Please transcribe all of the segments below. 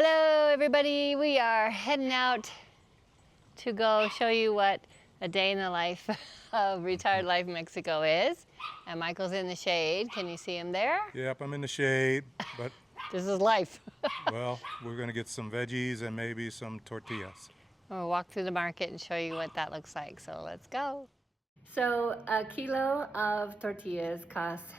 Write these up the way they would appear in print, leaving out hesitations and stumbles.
Hello everybody, we are heading out to go show you what a day in the life of Retired Life Mexico is. And Michael's in the shade. Can you see him there? Yep, I'm in the shade, but This is life. well, we're gonna get some veggies and maybe some tortillas. We'll walk through the market and show you what that looks like. So let's go. So a kilo of tortillas costs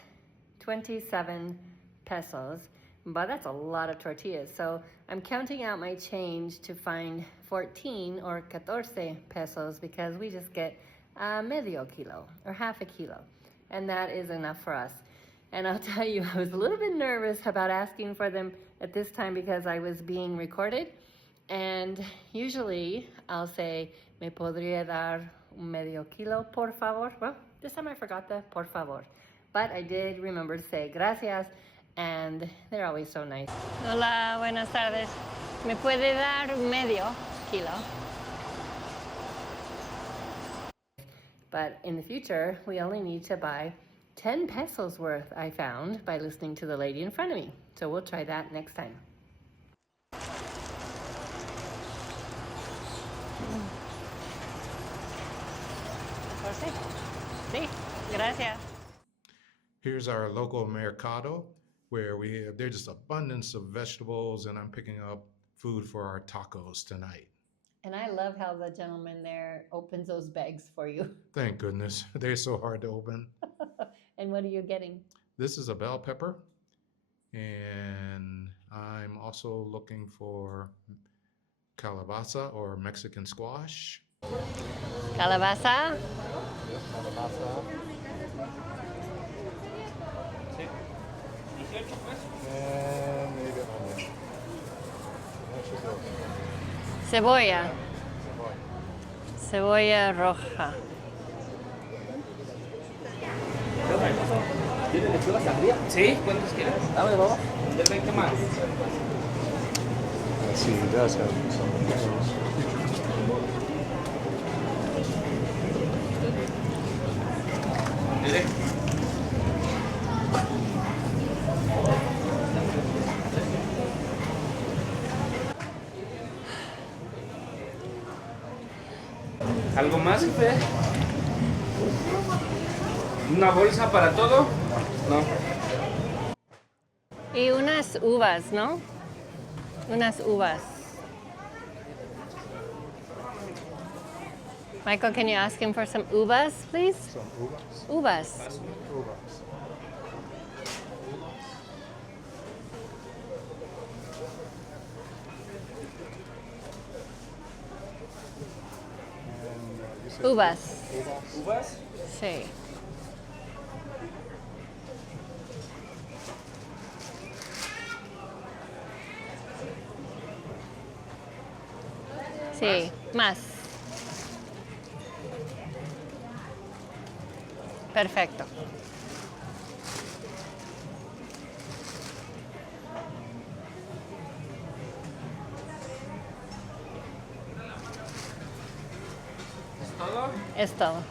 27 pesos, but that's a lot of tortillas. So I'm counting out my change to find 14 or 14 pesos because we just get medio kilo or half a kilo, and that is enough for us. And I'll tell you, I was a little bit nervous about asking for them at this time because I was being recorded. And usually I'll say, ¿me podría dar un medio kilo, por favor? Well, this time I forgot the por favor. But I did remember to say gracias, and they're always so nice. Hola, buenas tardes. ¿Me puede dar medio kilo? But in the future, we only need to buy 10 pesos worth, I found, by listening to the lady in front of me. So we'll try that next time. Sí, gracias. Here's our local mercado where there's just abundance of vegetables, and I'm picking up food for our tacos tonight. And I love how the gentleman there opens those bags for you. Thank goodness. They're so hard to open. And what are you getting? This is a bell pepper, and I'm also looking for calabaza or Mexican squash. Calabaza. Calabaza. And maybe onion. Cebolla. Cebolla roja. ¿Tiene lechuga sangría? Sí, ¿cuántos quieres? Dame dos. ¿De 20 más? Let's see, he does have some of those. ¿Algo más, jefe? ¿Una bolsa para todo? No. Y unas uvas, ¿no? Unas uvas. Michael, can you ask him for some uvas, please? Some uvas? Uvas. Uvas. And you said Uvas. ¿Uvas? Sí. Sí, más. Perfecto. ¿Es todo? Es todo.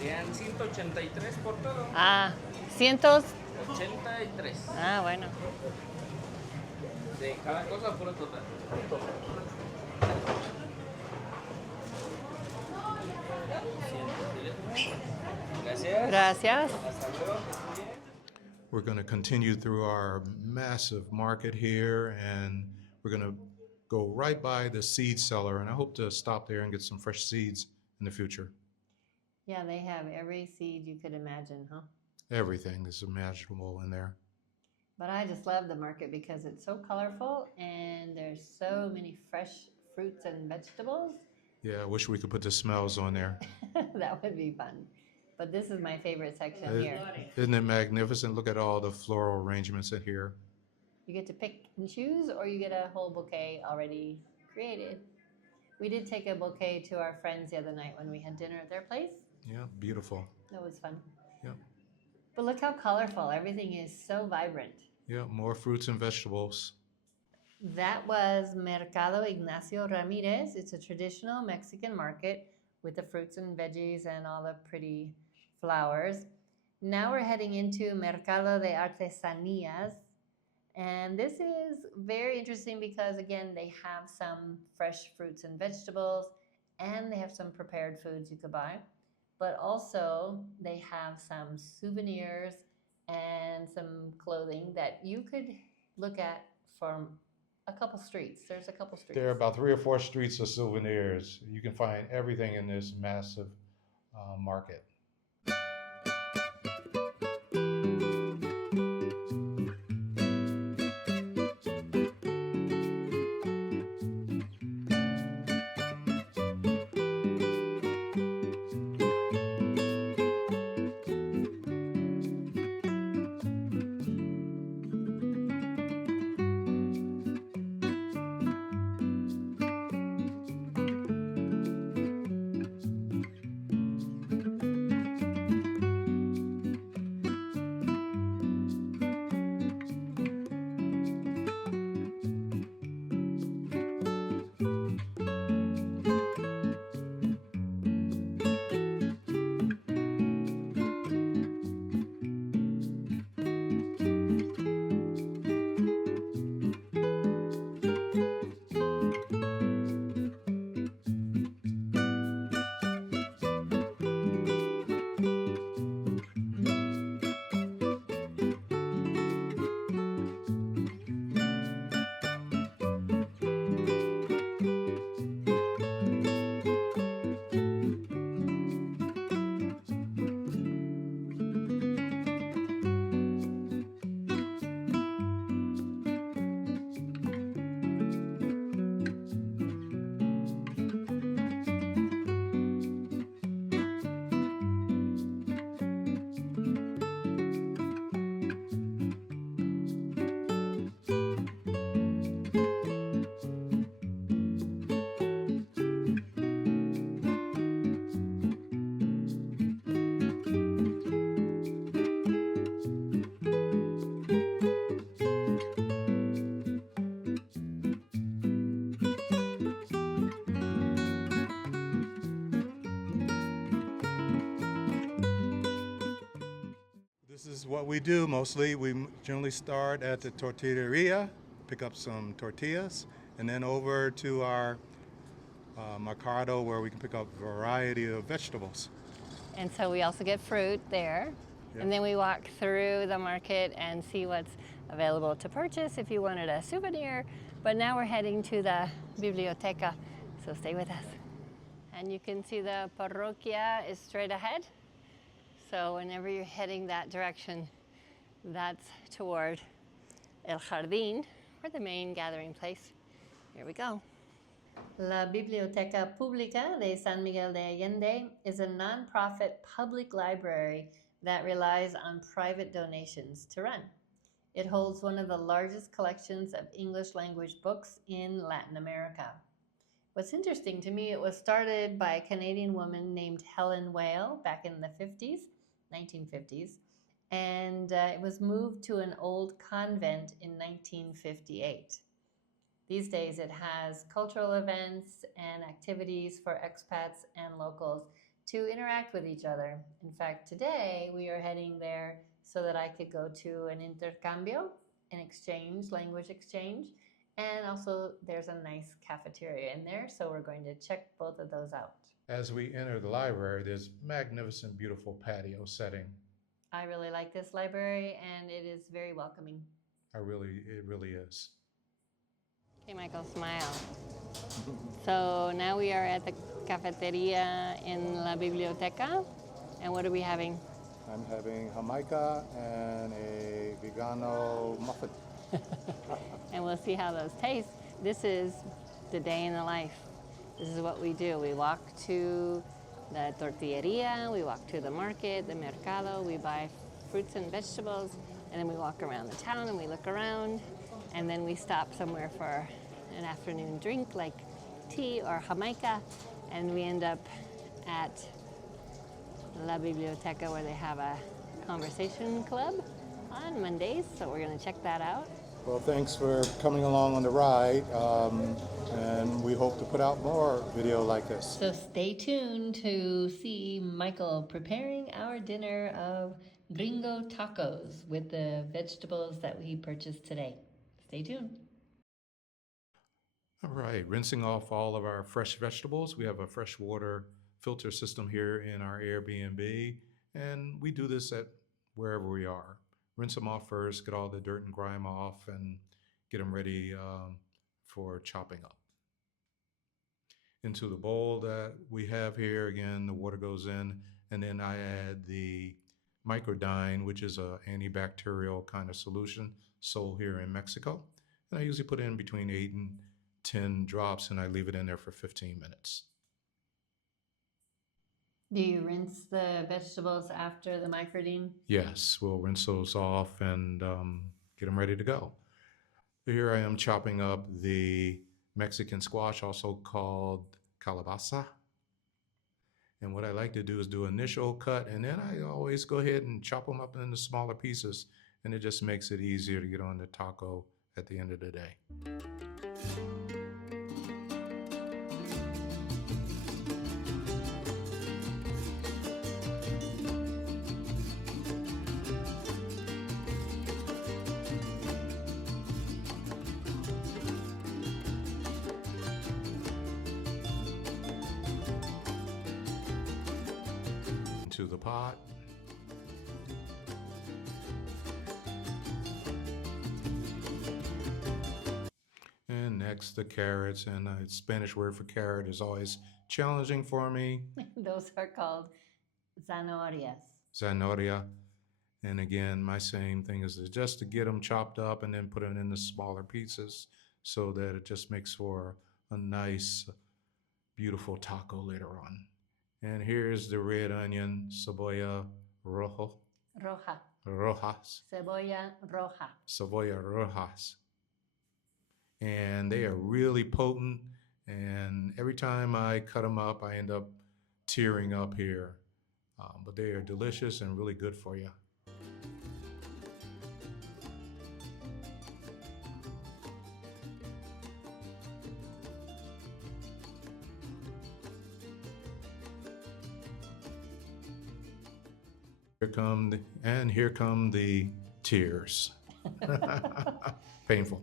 Serían 183 por todo. Ah, cientos. 83. Ah, bueno. De cada cosa, puro total. Gracias. Gracias. Hasta luego. we're going to continue through our massive market here, and we're going to go right by the seed cellar, and I hope to stop there and get some fresh seeds in the future. Yeah, they have every seed you could imagine, huh? Everything is imaginable in there. But I just love the market because it's so colorful and there's so many fresh fruits and vegetables. Yeah, I wish we could put the smells on there. That would be fun. But this is my favorite section here. Isn't it magnificent? Look at all the floral arrangements in here. You get to pick and choose, or you get a whole bouquet already created. We did take a bouquet to our friends the other night when we had dinner at their place. Yeah, beautiful. That was fun. Yeah. But look how colorful. Everything is so vibrant. Yeah, more fruits and vegetables. That was Mercado Ignacio Ramirez. It's a traditional Mexican market with the fruits and veggies and all the pretty flowers. Now we're heading into Mercado de Artesanías, And this is very interesting because, again, they have some fresh fruits and vegetables, and they have some prepared foods you could buy. But also, they have some souvenirs and some clothing that you could look at from a couple streets. There's a couple streets. There are about 3 or 4 streets of souvenirs. You can find everything in this massive market. This is what we do mostly. We generally start at the tortilleria, pick up some tortillas, and then over to our mercado where we can pick up a variety of vegetables. And so we also get fruit there. Yep. And then we walk through the market and see what's available to purchase if you wanted a souvenir. But now we're heading to the biblioteca, so stay with us. And you can see the parroquia is straight ahead. So whenever you're heading that direction, that's toward El Jardín, or the main gathering place. Here we go. La Biblioteca Pública de San Miguel de Allende is a nonprofit public library that relies on private donations to run. It holds one of the largest collections of English language books in Latin America. What's interesting to me, it was started by a Canadian woman named Helen Whale back in the 1950s, and it was moved to an old convent in 1958. These days it has cultural events and activities for expats and locals to interact with each other. In fact, today we are heading there so that I could go to an intercambio, an exchange, language exchange, and also there's a nice cafeteria in there, so we're going to check both of those out. As we enter the library, there's magnificent, beautiful patio setting. I really like this library, and it is very welcoming. It really is. Okay, Michael, smile. So now we are at the cafeteria in La Biblioteca, and what are we having? I'm having Jamaica and a vegano muffin. And we'll see how those taste. This is the day in the life. This is what we do. We walk to the tortilleria, we walk to the market, the mercado, we buy fruits and vegetables, and then we walk around the town and we look around, and then we stop somewhere for an afternoon drink like tea or Jamaica, and we end up at La Biblioteca where they have a conversation club on Mondays, so we're going to check that out. Well, thanks for coming along on the ride, and we hope to put out more video like this. So stay tuned to see Michael preparing our dinner of gringo tacos with the vegetables that we purchased today. Stay tuned. All right, rinsing off all of our fresh vegetables. We have a fresh water filter system here in our Airbnb, and we do this at wherever we are. Rinse them off first, get all the dirt and grime off, and get them ready for chopping up. Into the bowl that we have here, again, the water goes in, and then I add the microdine, which is a antibacterial kind of solution sold here in Mexico. And I usually put in between 8 and 10 drops, and I leave it in there for 15 minutes. Do you rinse the vegetables after the microdine? Yes, we'll rinse those off and get them ready to go. Here I am chopping up the Mexican squash, also called calabaza. And what I like to do is do initial cut, and then I always go ahead and chop them up into smaller pieces, and it just makes it easier to get on the taco at the end of the day. Into the pot. And next, the carrots. And the Spanish word for carrot is always challenging for me. Those are called zanahorias. Zanahoria. And again, my same thing is just to get them chopped up and then put it in the smaller pieces so that it just makes for a nice, beautiful taco later on. And here's the red onion, cebolla rojo. Roja. Rojas. Cebolla roja. Cebolla rojas. And they are really potent. And every time I cut them up, I end up tearing up here. But they are delicious and really good for you. Here come the tears. Painful.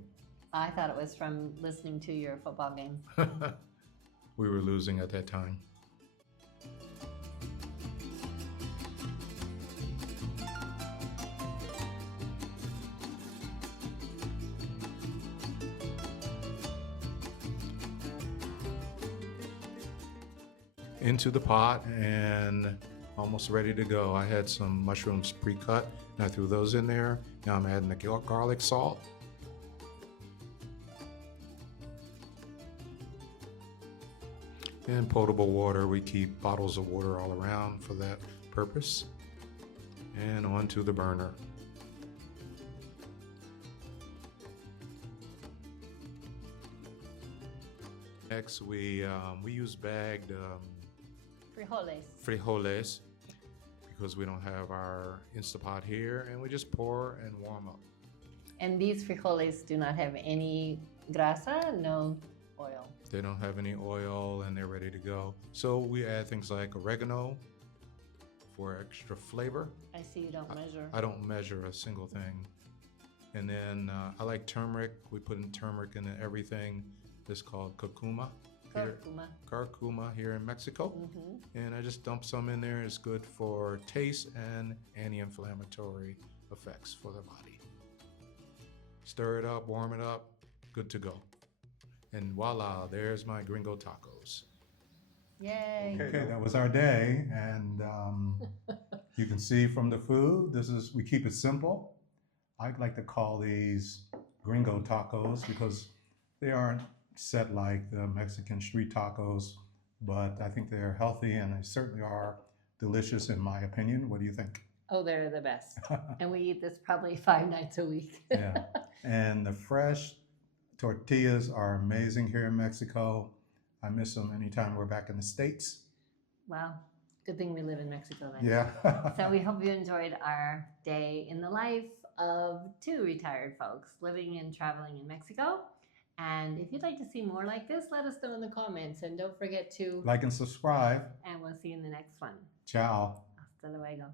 I thought it was from listening to your football game. We were losing at that time. Into the pot and almost ready to go. I had some mushrooms pre-cut and I threw those in there. Now I'm adding the garlic salt. And potable water. We keep bottles of water all around for that purpose. And onto the burner. Next, we use bagged frijoles because we don't have our Instapot here, and we just pour and warm up. And these frijoles do not have any grasa, no oil. They don't have any oil and they're ready to go. So we add things like oregano for extra flavor. I see you don't measure. I don't measure a single thing. And then I like turmeric. We put in turmeric into everything. It's called curcuma. Curcuma here in Mexico. And I just dump some in there. It's good for taste and anti-inflammatory effects for the body. Stir it up, warm it up, good to go. And voila, there's my gringo tacos. Yay. Okay, that was our day. And you can see from the food, we keep it simple. I like to call these gringo tacos because they aren't set like the Mexican street tacos, but I think they're healthy and they certainly are delicious in my opinion. What do you think? Oh, they're the best. And we eat this probably 5 nights a week. Yeah, and the fresh tortillas are amazing here in Mexico. I miss them anytime we're back in the States. Wow, good thing we live in Mexico then. Yeah. So we hope you enjoyed our day in the life of 2 retired folks living and traveling in Mexico. And if you'd like to see more like this, let us know in the comments. And don't forget to Like and subscribe. And we'll see you in the next one. Ciao. Hasta luego.